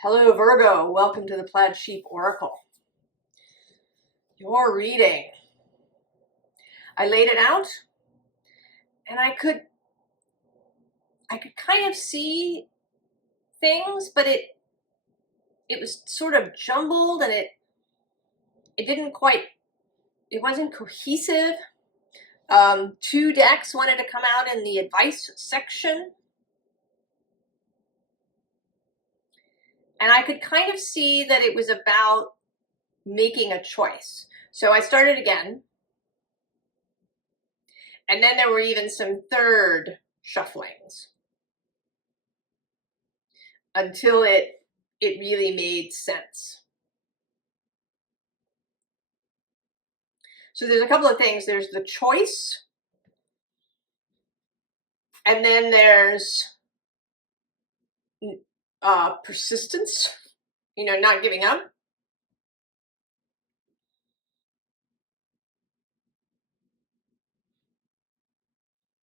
Hello Virgo, welcome to the Plaid Sheep Oracle. Your reading. I laid it out and I could kind of see things, but it was sort of jumbled and it wasn't cohesive. Two decks wanted to come out in the advice section. And I could kind of see that it was about making a choice. So I started again. And then there were even some third shufflings until it really made sense. So there's a couple of things. There's the choice. And then there's persistence, not giving up.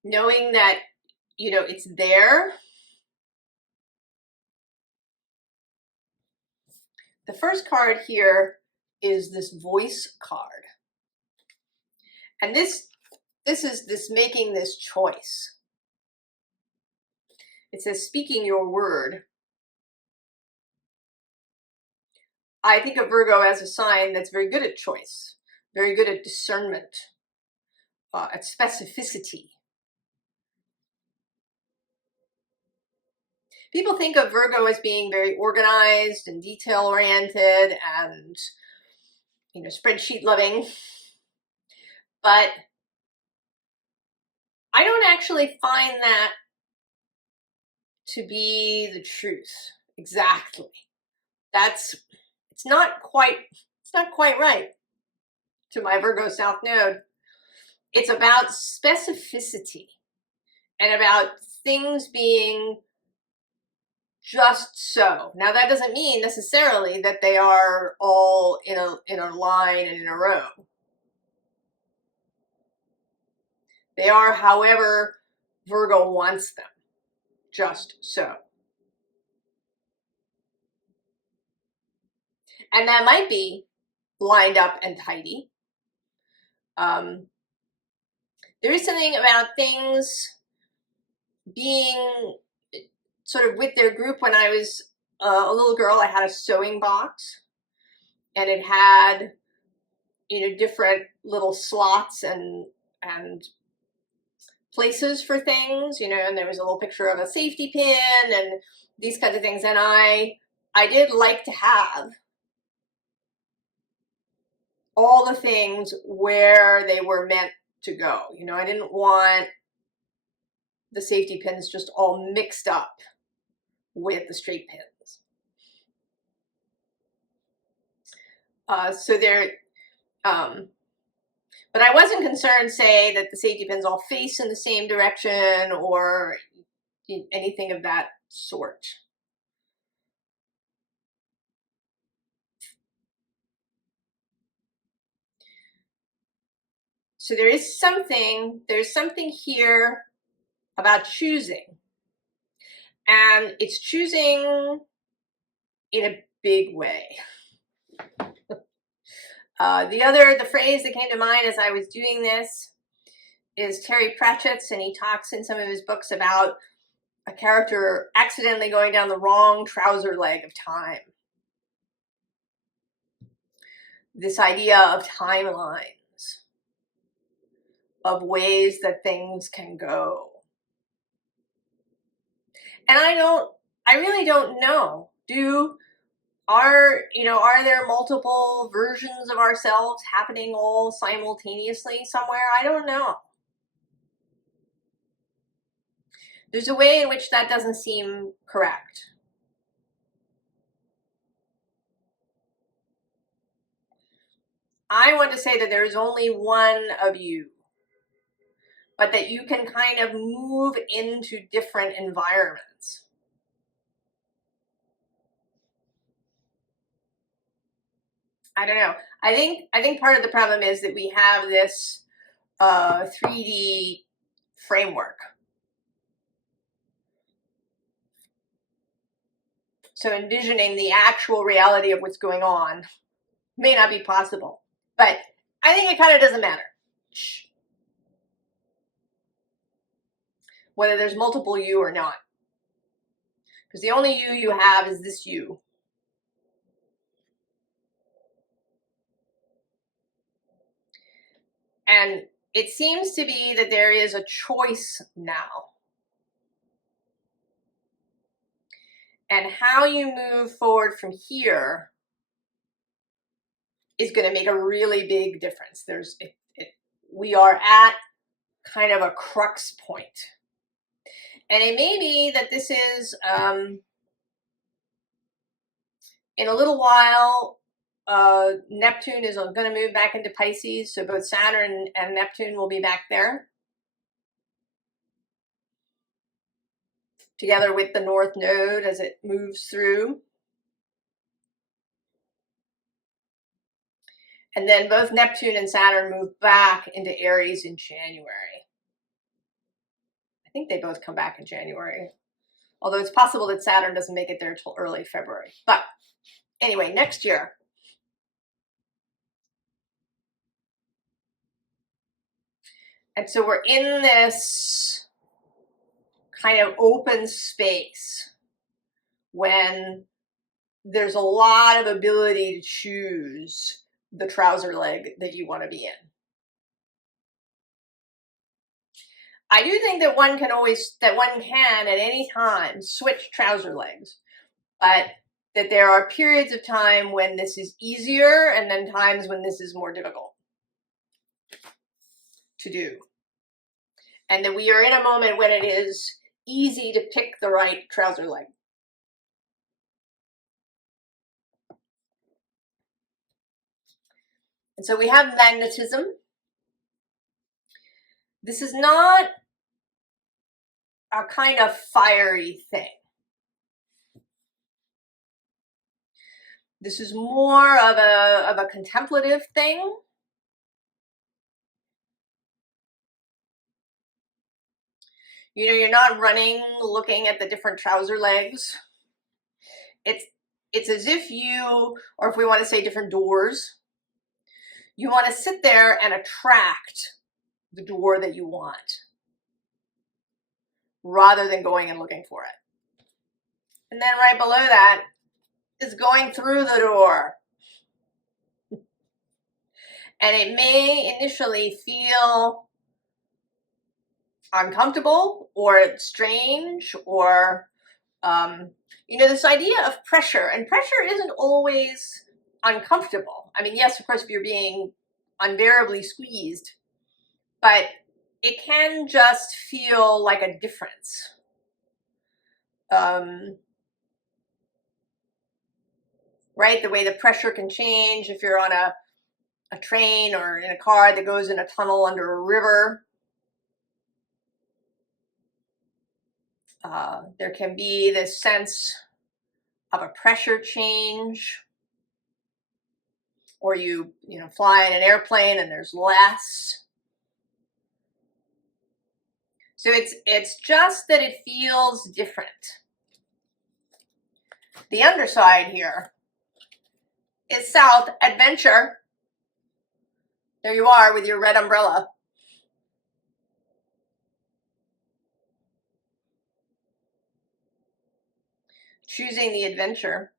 Knowing that, it's there. The first card here is this voice card. And this is this making this choice. It says speaking your word. I think of Virgo as a sign that's very good at choice, very good at discernment, at specificity. People think of Virgo as being very organized and detail-oriented and, spreadsheet loving. But I don't actually find that to be the truth exactly. It's not quite right to my Virgo South Node. It's about specificity and about things being just so. Now that doesn't mean necessarily that they are all in a line and in a row. They are however Virgo wants them, just so. And that might be lined up and tidy. There is something about things being sort of with their group. When I was a little girl, I had a sewing box and it had, different little slots and places for things, and there was a little picture of a safety pin and these kinds of things. And I did like to have all the things where they were meant to go. I didn't want the safety pins just all mixed up with the straight pins. But I wasn't concerned, say, that the safety pins all face in the same direction or anything of that sort. So there's something here about choosing. And it's choosing in a big way. The phrase that came to mind as I was doing this is Terry Pratchett's, and he talks in some of his books about a character accidentally going down the wrong trouser leg of time. This idea of timelines, of ways that things can go. And I really don't know. Are there multiple versions of ourselves happening all simultaneously somewhere? I don't know. There's a way in which that doesn't seem correct. I want to say that there is only one of you, but that you can kind of move into different environments. I don't know. I think part of the problem is that we have this 3D framework. So envisioning the actual reality of what's going on may not be possible. But I think it kind of doesn't matter. Whether there's multiple you or not. Because the only you have is this you. And it seems to be that there is a choice now. And how you move forward from here is going to make a really big difference. We are at kind of a crux point. And it may be that this is, in a little while, Neptune is going to move back into Pisces. So both Saturn and Neptune will be back there. Together with the North Node as it moves through. And then both Neptune and Saturn move back into Aries in January. I think they both come back in January. Although it's possible that Saturn doesn't make it there till early February. But anyway, next year. And so we're in this kind of open space when there's a lot of ability to choose the trouser leg that you want to be in. I do think that one can at any time switch trouser legs, but that there are periods of time when this is easier and then times when this is more difficult to do. And that we are in a moment when it is easy to pick the right trouser leg. And so we have magnetism. This is not a kind of fiery thing. This is more of a contemplative thing. You know, you're not running, looking at the different trouser legs. It's as if you, or if we want to say different doors, you want to sit there and attract the door that you want, rather than going and looking for it. And then right below that is going through the door. And it may initially feel uncomfortable or strange or, you know, this idea of pressure. And pressure isn't always uncomfortable. I mean, yes, of course, if you're being unbearably squeezed, but it can just feel like a difference. Right? The way the pressure can change if you're on a train or in a car that goes in a tunnel under a river. There can be this sense of a pressure change, or you fly in an airplane and there's less. So it's just that it feels different. The underside here is South, adventure. There you are with your red umbrella. Choosing the adventure.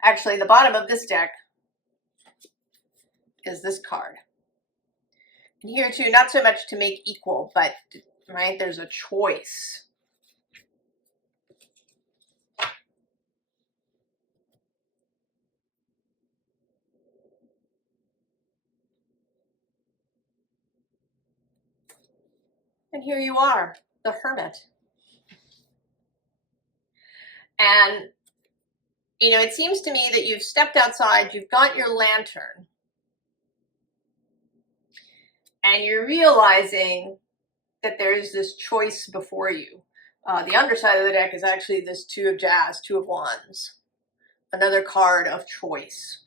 Actually, the bottom of this deck is this card. And here too, not so much to make equal, but right, there's a choice. And here you are, the Hermit. And, you know, it seems to me that you've stepped outside, you've got your lantern, and you're realizing that there's this choice before you. The underside of the deck is actually this Two of Jazz, Two of Wands, another card of choice.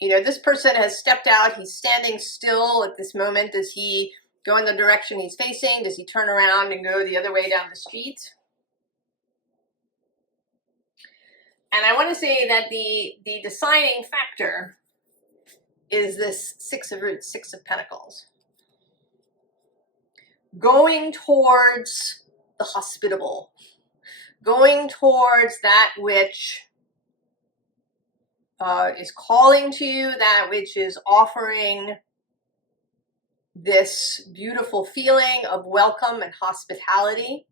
You know, this person has stepped out. He's standing still at this moment. Does he go in the direction he's facing? Does he turn around and go the other way down the street? And I want to say that the deciding factor is this Six of Roots, Six of Pentacles. Going towards the hospitable. Going towards that which is calling to you, that which is offering this beautiful feeling of welcome and hospitality.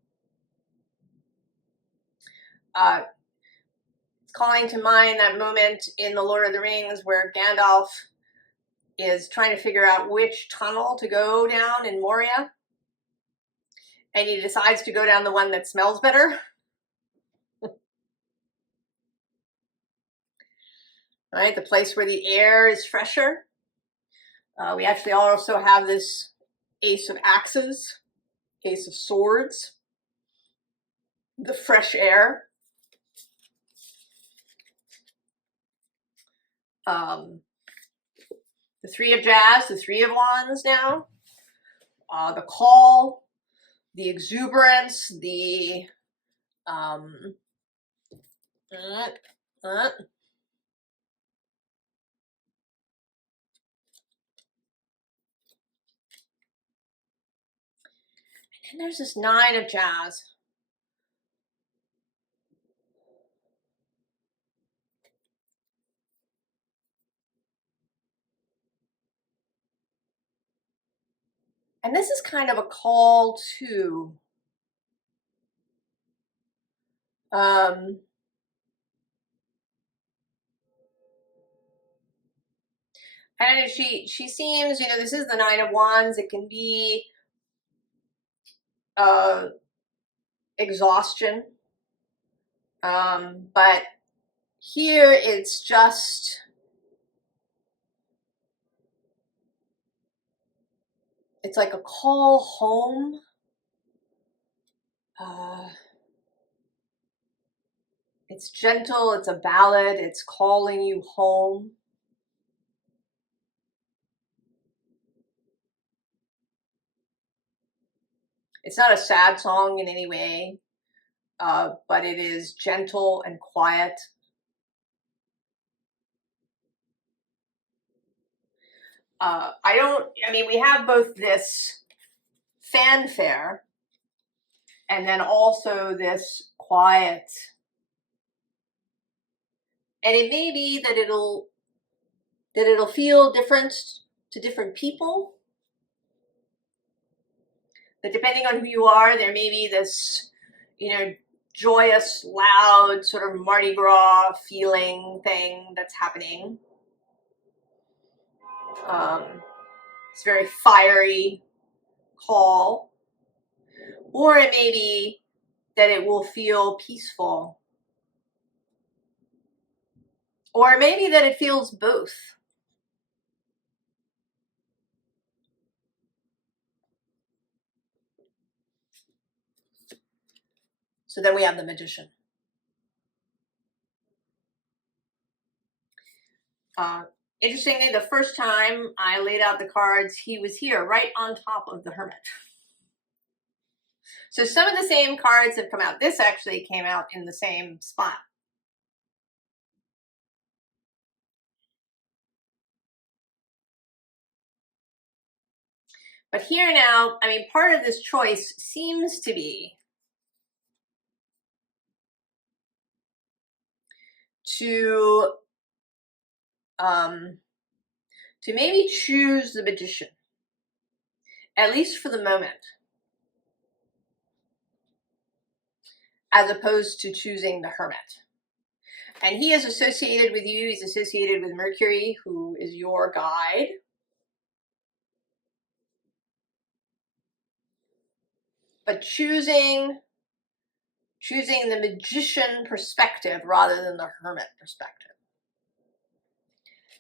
It's calling to mind that moment in The Lord of the Rings where Gandalf is trying to figure out which tunnel to go down in Moria. And he decides to go down the one that smells better. Right, the place where the air is fresher. We actually also have this Ace of Axes, Ace of Swords, the fresh air. The Three of Jazz, the Three of Wands now. The call, the exuberance, the and there's this Nine of Jazz. And this is kind of a call to and she seems, you know, this is the Nine of Wands. It can be exhaustion. But here it's just it's like a call home. It's gentle, it's a ballad, it's calling you home. It's not a sad song in any way, but it is gentle and quiet. I mean, we have both this fanfare and then also this quiet. And it may be that it'll feel different to different people. That depending on who you are, there may be this, you know, joyous, loud, sort of Mardi Gras feeling thing that's happening. It's very fiery call. Or it may be that it will feel peaceful. Or it may be that it feels both. So then we have the Magician. Interestingly, the first time I laid out the cards, he was here, right on top of the Hermit. So some of the same cards have come out. This actually came out in the same spot. But here now, I mean, part of this choice seems to be to maybe choose the Magician, at least for the moment, as opposed to choosing the Hermit. And he is associated with you. He's associated with Mercury, who is your guide. But choosing the Magician perspective rather than the Hermit perspective,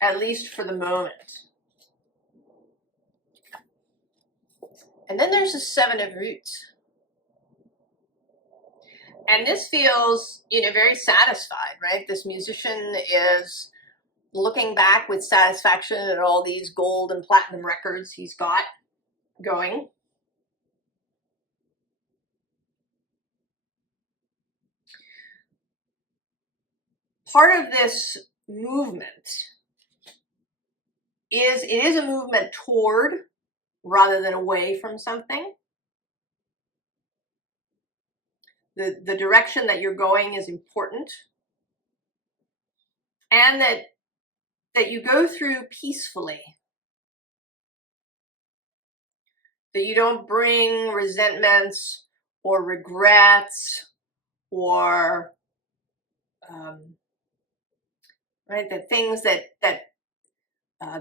at least for the moment. And then there's the Seven of Roots. And this feels, you know, very satisfied, right? This musician is, looking back with satisfaction at all these gold and platinum records he's got going. Part of this movement is, it is a movement toward rather than away from something. The direction that you're going is important, and that you go through peacefully, that you don't bring resentments or regrets or right, the things that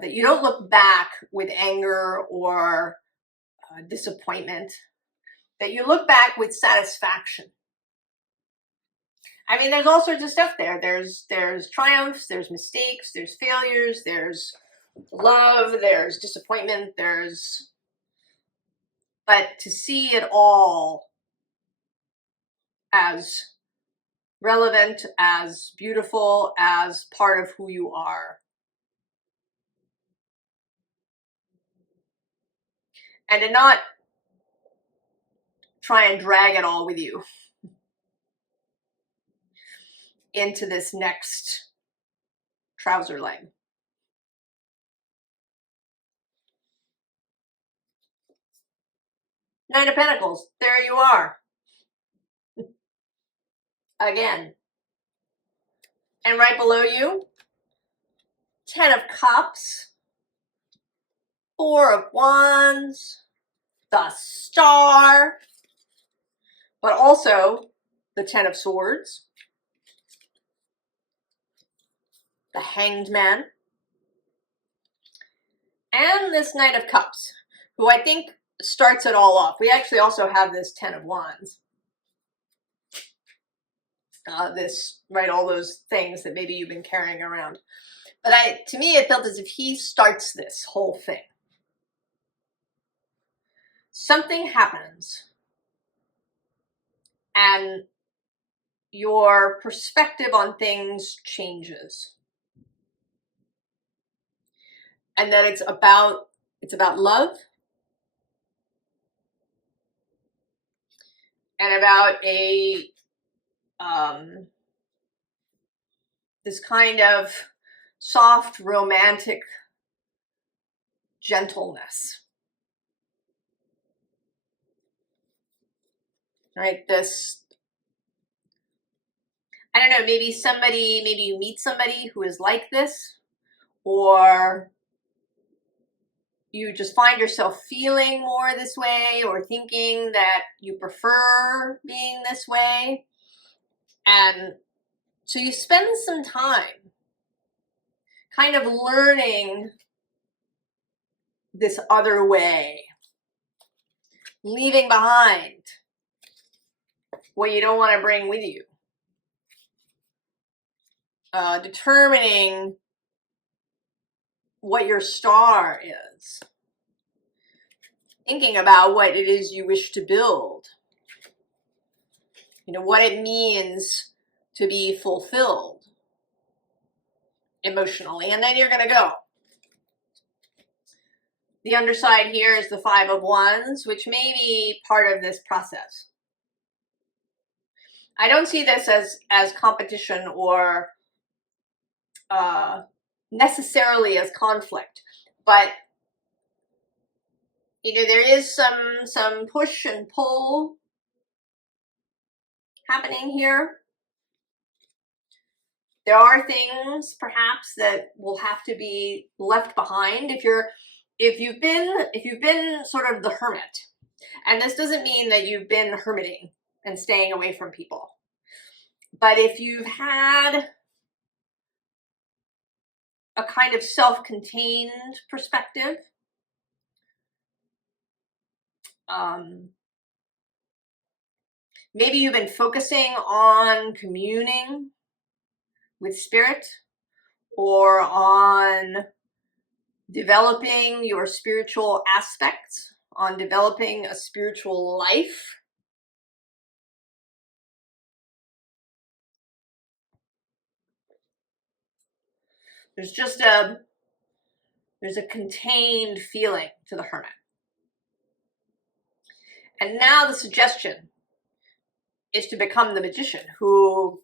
you don't look back with anger or disappointment, that you look back with satisfaction. I mean, there's all sorts of stuff there. There's triumphs, there's mistakes, there's failures, there's love, there's disappointment, but to see it all as relevant, as beautiful, as part of who you are. And to not try and drag it all with you into this next trouser leg. Nine of Pentacles, there you are. Again. And right below you, 10 of Cups, 4 of Wands, the Star, but also the 10 of Swords, the Hanged Man, and this Knight of Cups, who I think starts it all off. We actually also have this 10 of Wands. Right, all those things that maybe you've been carrying around. But to me, it felt as if he starts this whole thing. Something happens, and your perspective on things changes. And that it's about love, and about this kind of soft, romantic gentleness. Right? This, I don't know, maybe you meet somebody who is like this, or you just find yourself feeling more this way, or thinking that you prefer being this way. And so you spend some time kind of learning this other way, leaving behind what you don't want to bring with you, determining what your star is, thinking about what it is you wish to build, what it means to be fulfilled emotionally, and then you're going to go. The underside here is the 5 of Wands, which may be part of this process. I don't see this as competition or necessarily as conflict, but there is some push and pull happening here. There are things perhaps that will have to be left behind if you've been sort of the hermit. And this doesn't mean that you've been hermiting and staying away from people. But if you've had a kind of self-contained perspective, maybe you've been focusing on communing with spirit, or on developing your spiritual aspects, on developing a spiritual life. There's just there's a contained feeling to the Hermit. And now the suggestion is to become the magician who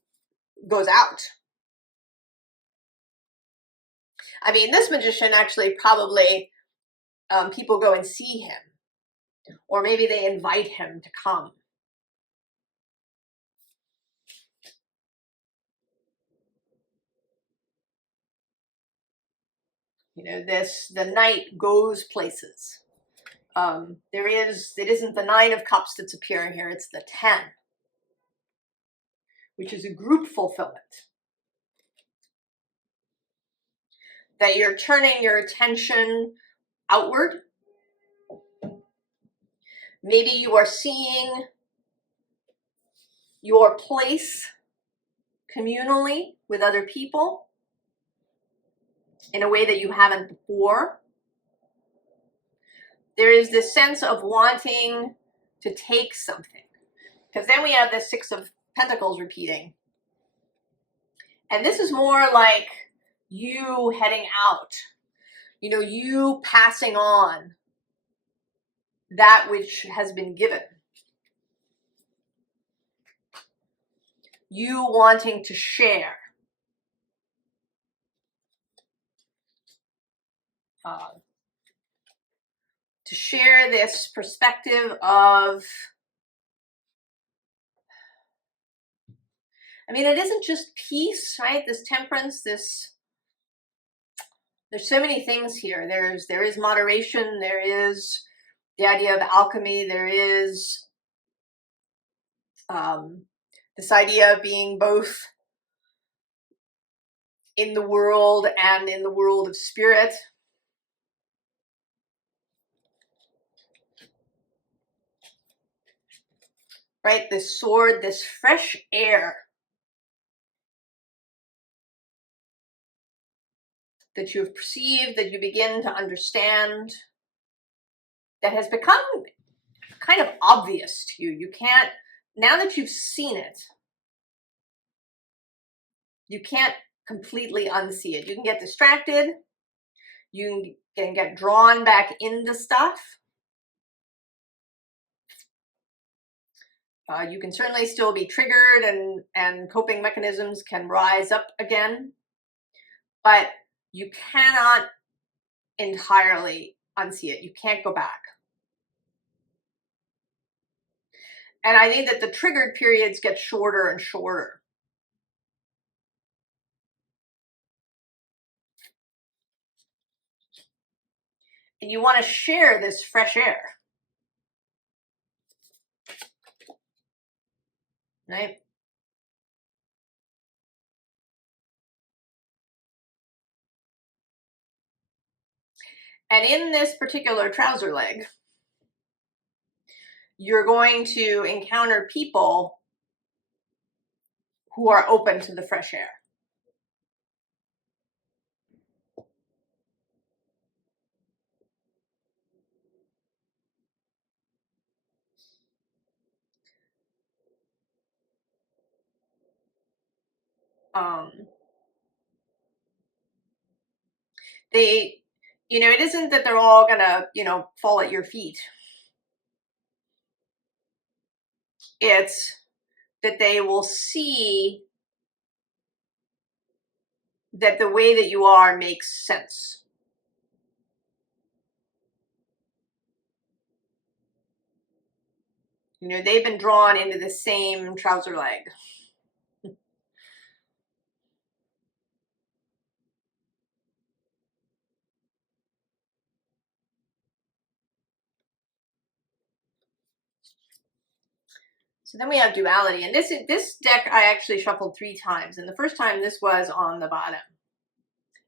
goes out. I mean, this magician actually probably people go and see him, or maybe they invite him to come. You know, the knight goes places. It isn't the 9 of Cups that's appearing here, it's the 10, which is a group fulfillment. That you're turning your attention outward. Maybe you are seeing your place communally with other people in a way that you haven't before. There is this sense of wanting to take something, because then we have the 6 of Pentacles repeating. And this is more like you heading out, you know, you passing on that which has been given. You wanting to share. To share this perspective of, I mean, it isn't just peace, right? This temperance, there's so many things here. There is moderation, there is the idea of alchemy, there is this idea of being both in the world and in the world of spirit. Right, this sword, this fresh air that you have perceived, that you begin to understand, that has become kind of obvious to you. You can't, now that you've seen it, you can't completely unsee it. You can get distracted, you can get drawn back into stuff. You can certainly still be triggered and coping mechanisms can rise up again, but you cannot entirely unsee it. You can't go back. And I think that the triggered periods get shorter and shorter. And you want to share this fresh air. Right? And in this particular trouser leg, you're going to encounter people who are open to the fresh air. They, you know, it isn't that they're all gonna, you know, fall at your feet. It's that they will see that the way that you are makes sense. You know, they've been drawn into the same trouser leg. So then we have duality, and this deck I actually shuffled 3 times, and the first time this was on the bottom.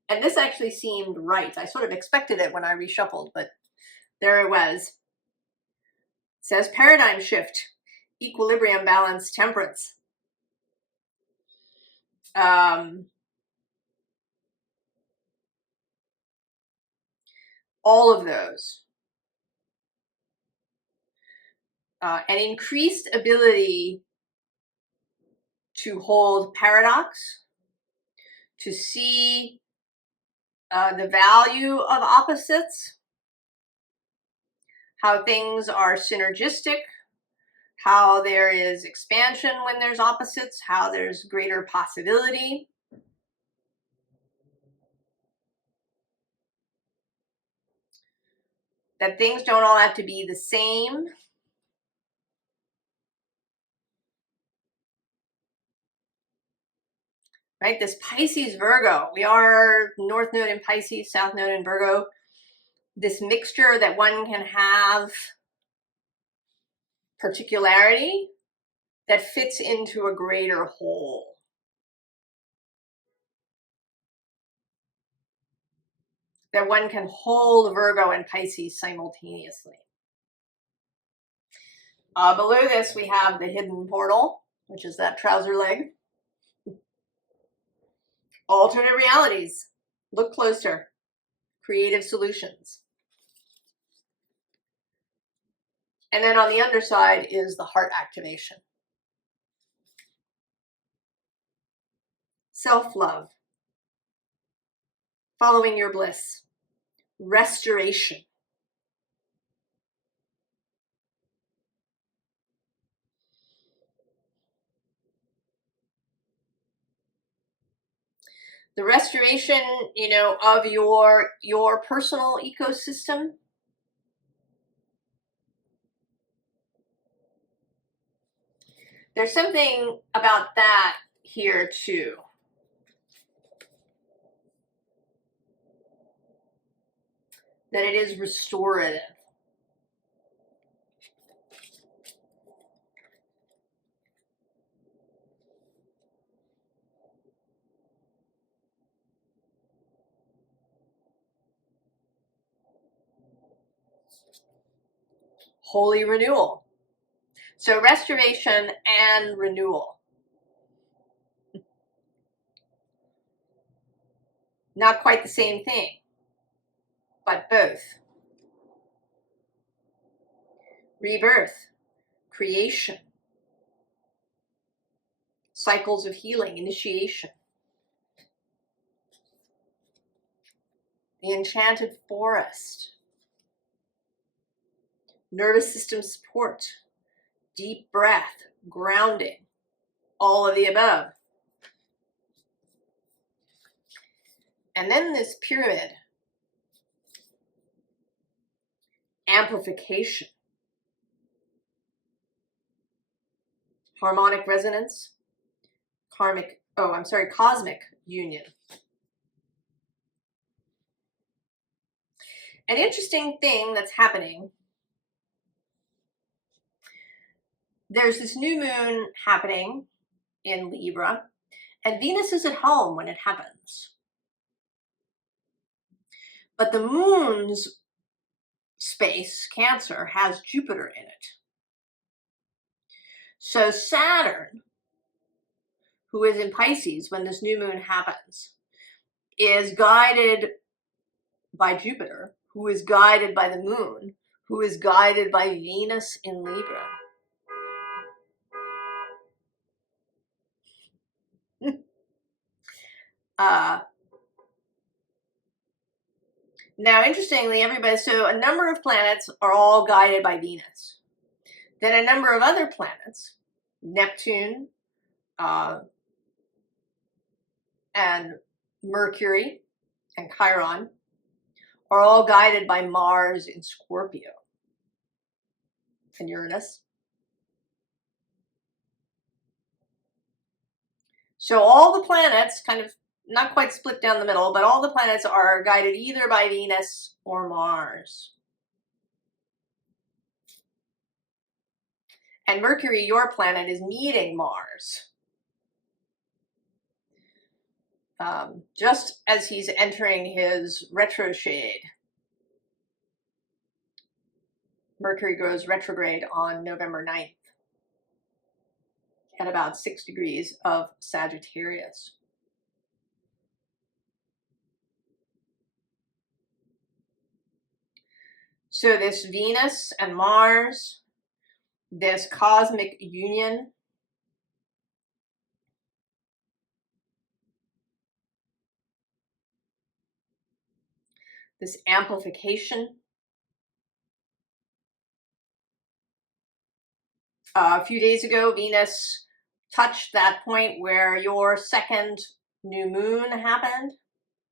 And this actually seemed right. I sort of expected it when I reshuffled, but there it was. It says paradigm shift, equilibrium, balance, temperance. All of those. An increased ability to hold paradox, to see the value of opposites, how things are synergistic, how there is expansion when there's opposites, how there's greater possibility. That things don't all have to be the same. Right, this Pisces Virgo, we are North Node in Pisces, South Node in Virgo. This mixture that one can have particularity that fits into a greater whole. That one can hold Virgo and Pisces simultaneously. Below this, we have the hidden portal, which is that trouser leg. Alternate realities. Look closer. Creative solutions. And then on the underside is the heart activation. Self-love. Following your bliss. Restoration. The restoration, you know, of your personal ecosystem. There's something about that here too. That it is restorative. Holy renewal. So restoration and renewal. Not quite the same thing, but both. Rebirth, creation, cycles of healing, initiation. The enchanted forest. Nervous system support, deep breath, grounding, all of the above. And then this pyramid, amplification, harmonic resonance, cosmic union. An interesting thing that's happening, there's this new moon happening in Libra, and Venus is at home when it happens. But the moon's space, Cancer, has Jupiter in it. So Saturn, who is in Pisces when this new moon happens, is guided by Jupiter, who is guided by the moon, who is guided by Venus in Libra. Now, interestingly, so a number of planets are all guided by Venus. Then a number of other planets, Neptune and Mercury and Chiron, are all guided by Mars in Scorpio and Uranus. So all the planets, kind of not quite split down the middle, but all the planets are guided either by Venus or Mars. And Mercury, your planet, is meeting Mars. Just as he's entering his retrograde. Mercury goes retrograde on November 9th at about 6 degrees of Sagittarius. So this Venus and Mars, this cosmic union, this amplification. A few days ago, Venus touched that point where your second new moon happened,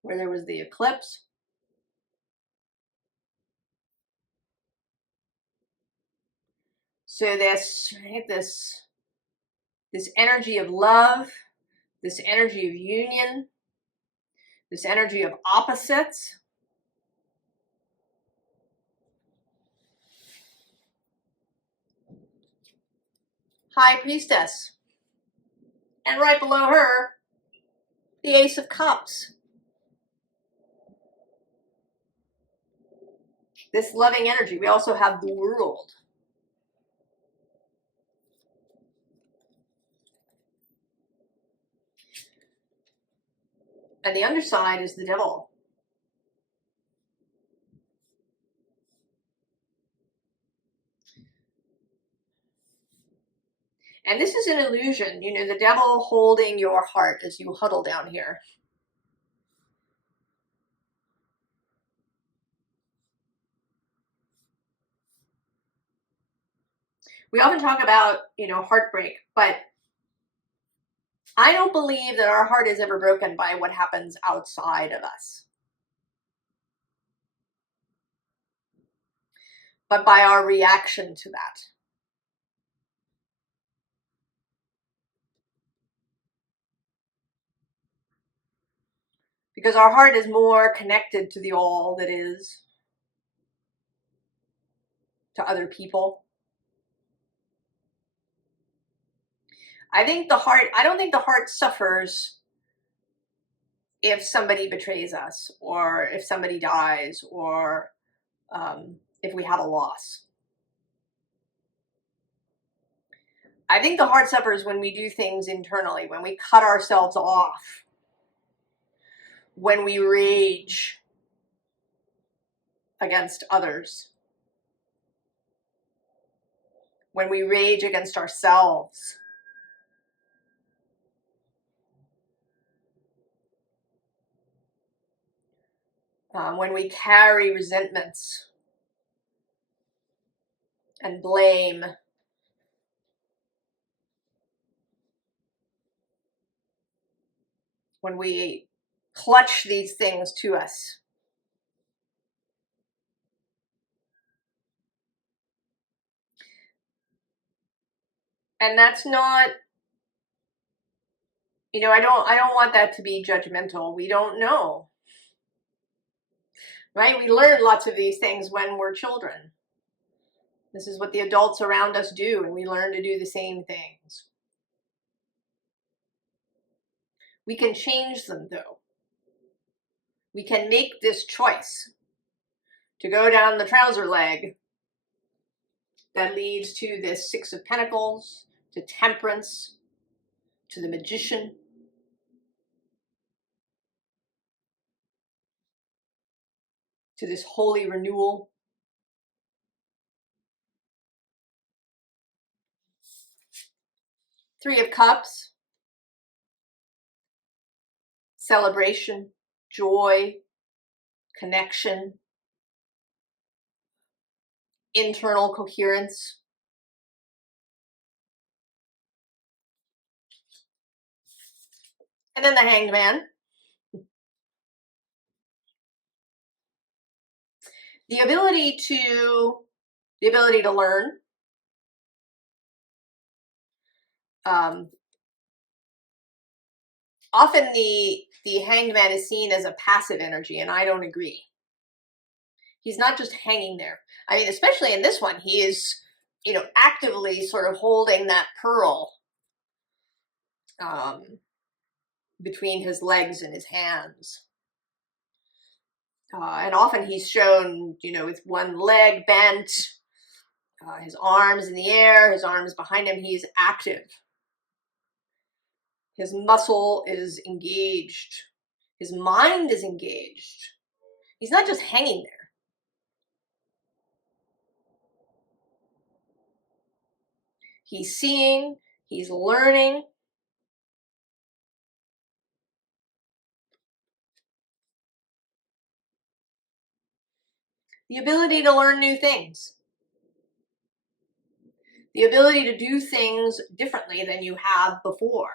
where there was the eclipse. So this, right, this energy of love, this energy of union, this energy of opposites. High Priestess. And right below her, the Ace of Cups. This loving energy. We also have the World. And the underside is the Devil. And this is an illusion, you know, the Devil holding your heart as you huddle down here. We often talk about, you know, heartbreak, but I don't believe that our heart is ever broken by what happens outside of us, but by our reaction to that. Because our heart is more connected to the all that is, to other people. I don't think the heart suffers if somebody betrays us, or if somebody dies, or if we have a loss. I think the heart suffers when we do things internally, when we cut ourselves off, when we rage against others, when we rage against ourselves. When we carry resentments and blame. When we clutch these things to us. And that's not, you know, I don't want that to be judgmental. We don't know. Right? We learn lots of these things when we're children. This is what the adults around us do, and we learn to do the same things. We can change them, though. We can make this choice to go down the trouser leg that leads to this Six of Pentacles, to Temperance, to the Magician. To this holy renewal. Three of Cups. Celebration, joy, connection, internal coherence. And then the Hanged Man. The ability to learn. Often the Hanged Man is seen as a passive energy, and I don't agree. He's not just hanging there. I mean, especially in this one, he is, you know, actively sort of holding that pearl between his legs and his hands. And often he's shown, you know, with one leg bent, his arms in the air, his arms behind him. He's active. His muscle is engaged. His mind is engaged. He's not just hanging there. He's seeing, he's learning. the ability to learn new things, the ability to do things differently than you have before.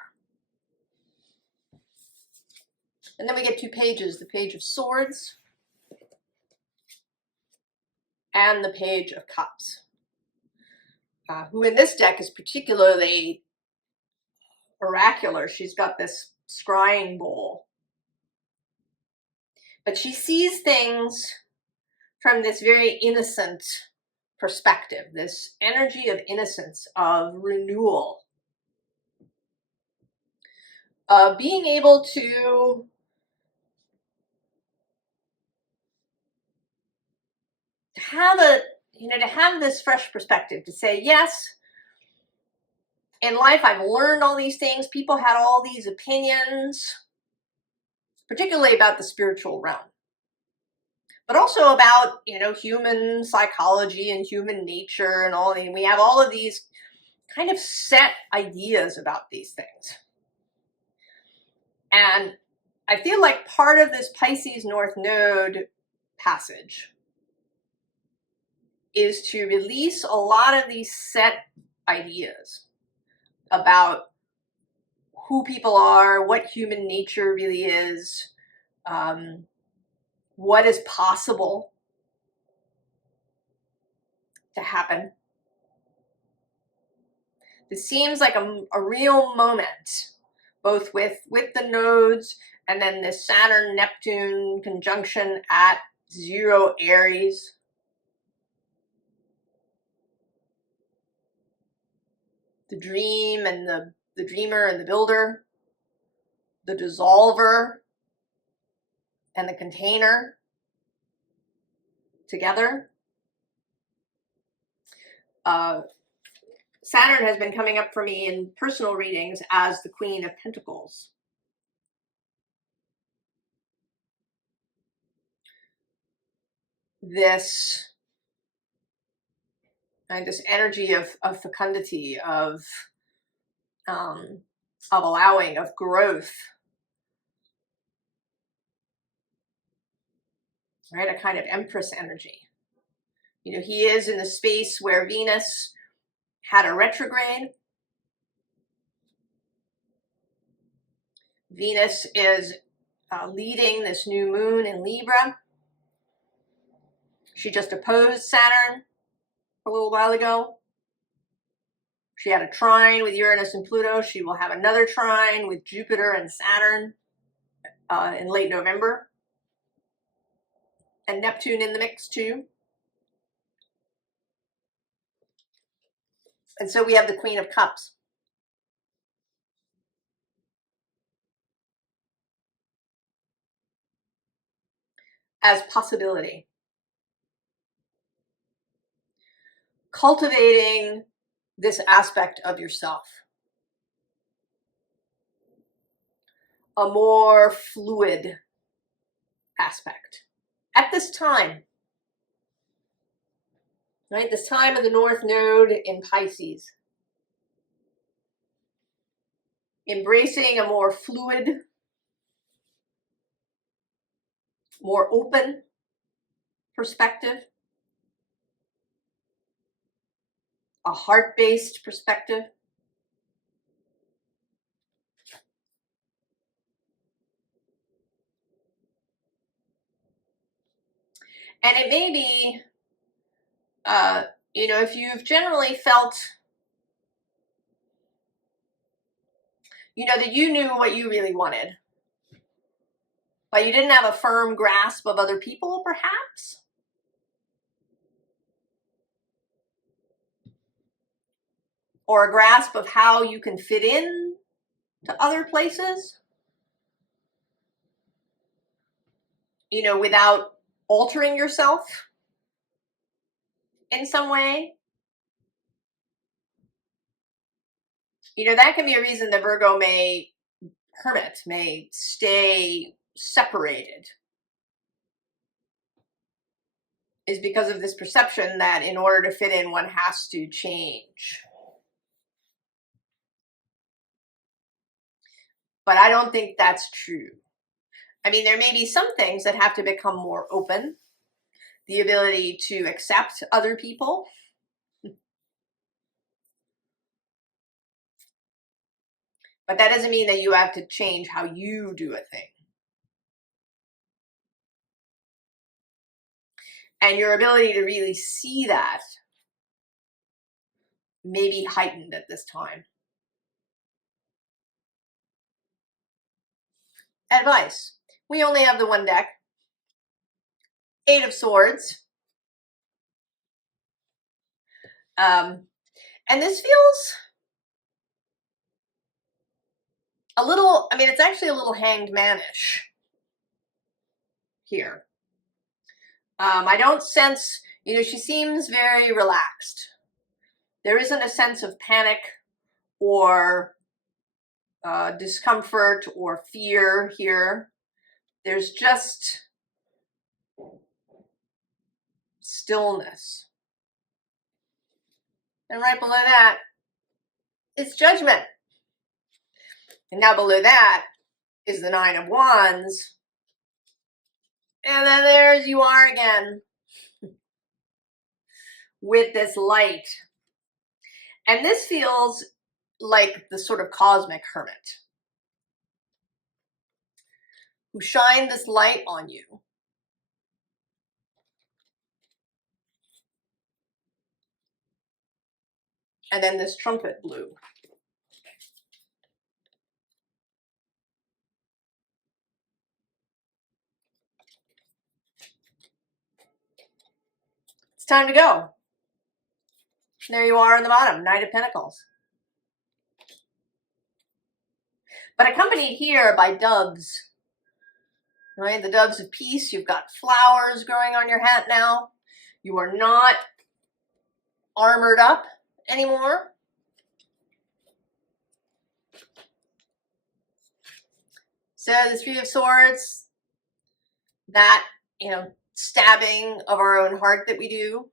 And then we get two pages, the Page of Swords and the Page of Cups, who in this deck is particularly oracular. She's got this scrying bowl, but she sees things from this very innocent perspective, this energy of innocence, of renewal, of being able to have to have this fresh perspective, to say, yes, in life I've learned all these things. People had all these opinions, particularly about the spiritual realm, but also about, human psychology and human nature and all. We have all of these kind of set ideas about these things. And I feel like part of this Pisces North Node passage is to release a lot of these set ideas about who people are, what human nature really is, what is possible to happen. This seems like a real moment, both with the nodes and then this Saturn-Neptune conjunction at 0 Aries. The dream and the dreamer and the builder, the dissolver and the container together. Saturn has been coming up for me in personal readings as the Queen of Pentacles. This energy of fecundity, of allowing, of growth, right? A kind of Empress energy. He is in the space where Venus had a retrograde. Venus is leading this new moon in Libra. She just opposed Saturn a little while ago. She had a trine with Uranus and Pluto. She will have another trine with Jupiter and Saturn in late November. And Neptune in the mix too. And so we have the Queen of Cups. As possibility. Cultivating this aspect of yourself. A more fluid aspect. At this time. Right? This time of the North Node in Pisces. Embracing a more fluid, more open perspective. A heart-based perspective. And it may be, if you've generally felt, that you knew what you really wanted, but you didn't have a firm grasp of other people, perhaps. Or a grasp of how you can fit in to other places, without altering yourself in some way. That can be a reason the Virgo may hermit, may stay separated, is because of this perception that in order to fit in, one has to change. But I don't think that's true. There may be some things that have to become more open. the ability to accept other people. But that doesn't mean that you have to change how you do a thing. And your ability to really see that may be heightened at this time. Advice. We only have the one deck. 8 of Swords. And this feels a little, I mean, it's actually a little Hanged Man-ish here. I don't sense, you know, she seems very relaxed. There isn't a sense of panic or discomfort or fear here. There's just stillness. And right below that is Judgment. And now below that is the 9 of Wands. And then there's you are again with this light. And this feels like the sort of cosmic hermit who shined this light on you. And then this trumpet blew. It's time to go. There you are on the bottom, Knight of Pentacles. But accompanied here by doves, right? The doves of peace. You've got flowers growing on your hat now. You are not armored up anymore. So the 3 of Swords, that, you know, stabbing of our own heart that we do.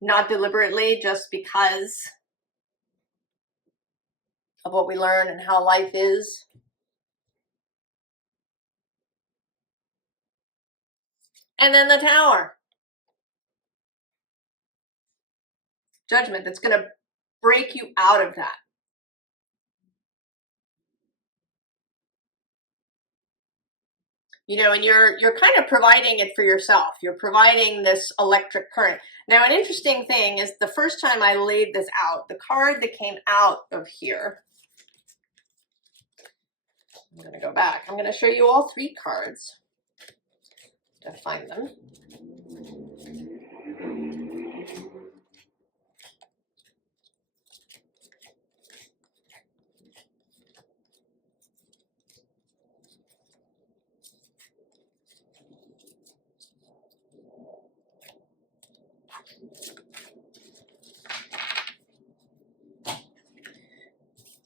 Not deliberately, just because of what we learn and how life is. And then the Tower. Judgment that's going to break you out of that. You know, and you're kind of providing it for yourself. You're providing this electric current. Now, an interesting thing is the first time I laid this out, the card that came out of here, I'm going to go back. I'm going to show you all 3 cards to find them.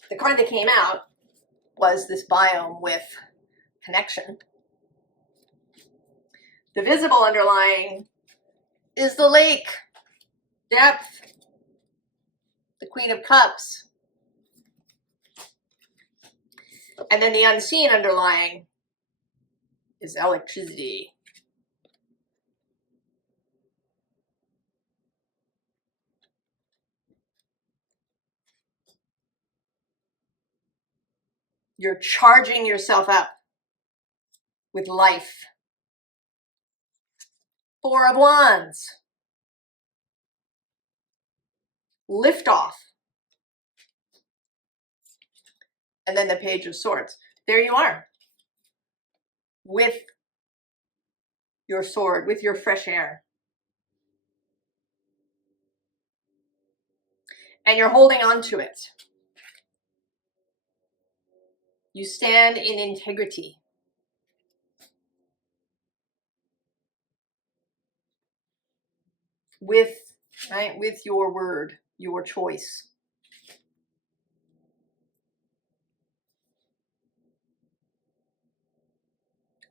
The card that came out was this biome with connection. The visible underlying is the lake, depth, the Queen of Cups. And then the unseen underlying is electricity. You're charging yourself up with life. 4 of Wands. Lift off. And then the Page of Swords. There you are. With your sword, with your fresh air. And you're holding on to it. You stand in integrity. With your word, your choice.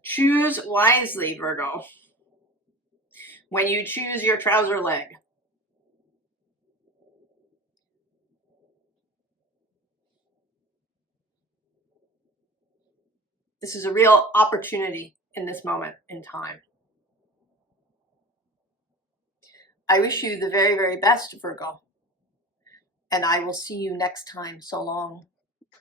Choose wisely, Virgo, when you choose your trouser leg. This is a real opportunity in this moment in time. I wish you the very, very best, Virgo, and I will see you next time. So long.